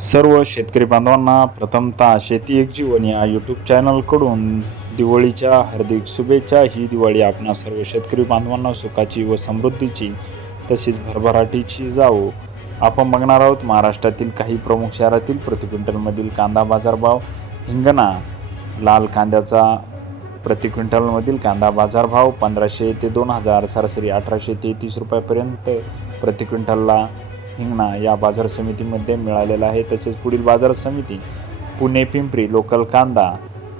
सर्व शेतकरी बांधवांना प्रथमतः शेती एक जीवन या यूट्यूब चॅनलकडून दिवाळीच्या हार्दिक शुभेच्छा. ही दिवाळी आपणा सर्व शेतकरी बांधवांना सुखाची व समृद्धीची तसेच भरभराटीची जावो. आपण बघणार आहोत महाराष्ट्रातील काही प्रमुख शहरातील प्रति क्विंटलमधील कांदा बाजारभाव. हिंगणा लाल कांद्याचा प्रति क्विंटलमधील कांदा बाजारभाव पंधराशे ते दोन हजार सरासरी अठराशे ते तीस रुपयापर्यंत प्रति क्विंटलला हिंगणा या बाजार समितीमध्ये मिळालेला आहे. तसेच पुढील बाजार समिती पुणे पिंपरी लोकल कांदा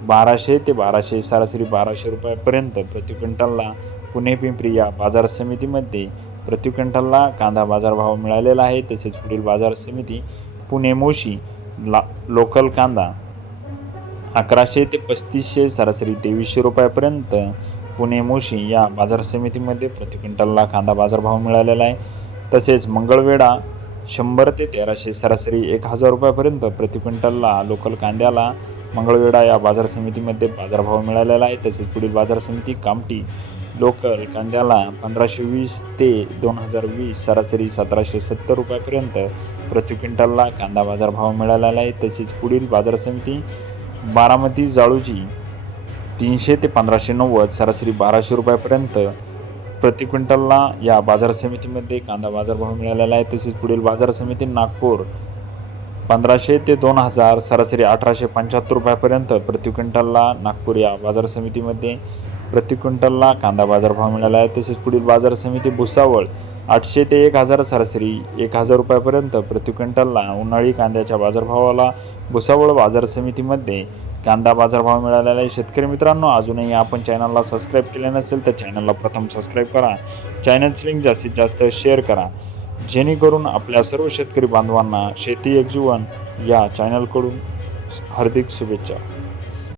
बाराशे ते बाराशे सरासरी बाराशे रुपयापर्यंत प्रति क्विंटलला पुणे पिंपरी या बाजार समितीमध्ये प्रति क्विंटलला कांदा बाजारभाव मिळालेला आहे. तसेच पुढील बाजार समिती पुणे मोशी ला लोकल कांदा अकराशे ते पस्तीसशे सरासरी तेवीसशे रुपयापर्यंत पुणे मोशी या बाजार समितीमध्ये प्रति क्विंटलला कांदा बाजारभाव मिळालेला आहे. तसेच मंगळवेढा शंभर ते तेराशे सरासरी एक हजार रुपयापर्यंत प्रति क्विंटलला लोकल कांद्याला मंगळवेढा या बाजार समितीमध्ये बाजारभाव मिळालेला आहे. तसेच पुढील बाजार समिती कामटी लोकल कांद्याला पंधराशे वीस ते दोन हजार वीस सरासरी सतराशे सत्तर रुपयापर्यंत प्रति क्विंटलला कांदा बाजारभाव मिळालेला आहे. तसेच पुढील बाजार समिती बारामती जाळूजी तीनशे ते पंधराशे नव्वद सरासरी बाराशे रुपयापर्यंत प्रति क्विंटलला या बाजार समितीमध्ये कांदा बाजारभाव मिळालेला आहे. तसेच पुढील बाजार समिती नागपूर पंधराशे ते दोन हजार सरासरी अठराशे पंच्याहत्तर रुपयापर्यंत प्रति क्विंटलला नागपूर या बाजार समितीमध्ये प्रति क्विंटलला कांदा बाजारभाव मिळाला आहे. तसेच पुढील बाजार समिती भुसावळ आठशे ते एक हजार सरासरी एक हजार रुपयापर्यंत प्रति क्विंटलला उन्हाळी कांद्याच्या बाजारभावाला भुसावळ बाजार समितीमध्ये कांदा बाजारभाव मिळालेला आहे. शेतकरी मित्रांनो अजूनही आपण चॅनलला सबस्क्राईब केले नसेल तर चॅनलला प्रथम सबस्क्राईब करा. चॅनलची लिंक जास्तीत जास्त शेअर करा. जेणेकरून आपल्या सर्व शेतकरी बांधवांना शेती एक जीवन या चॅनलकडून हार्दिक शुभेच्छा.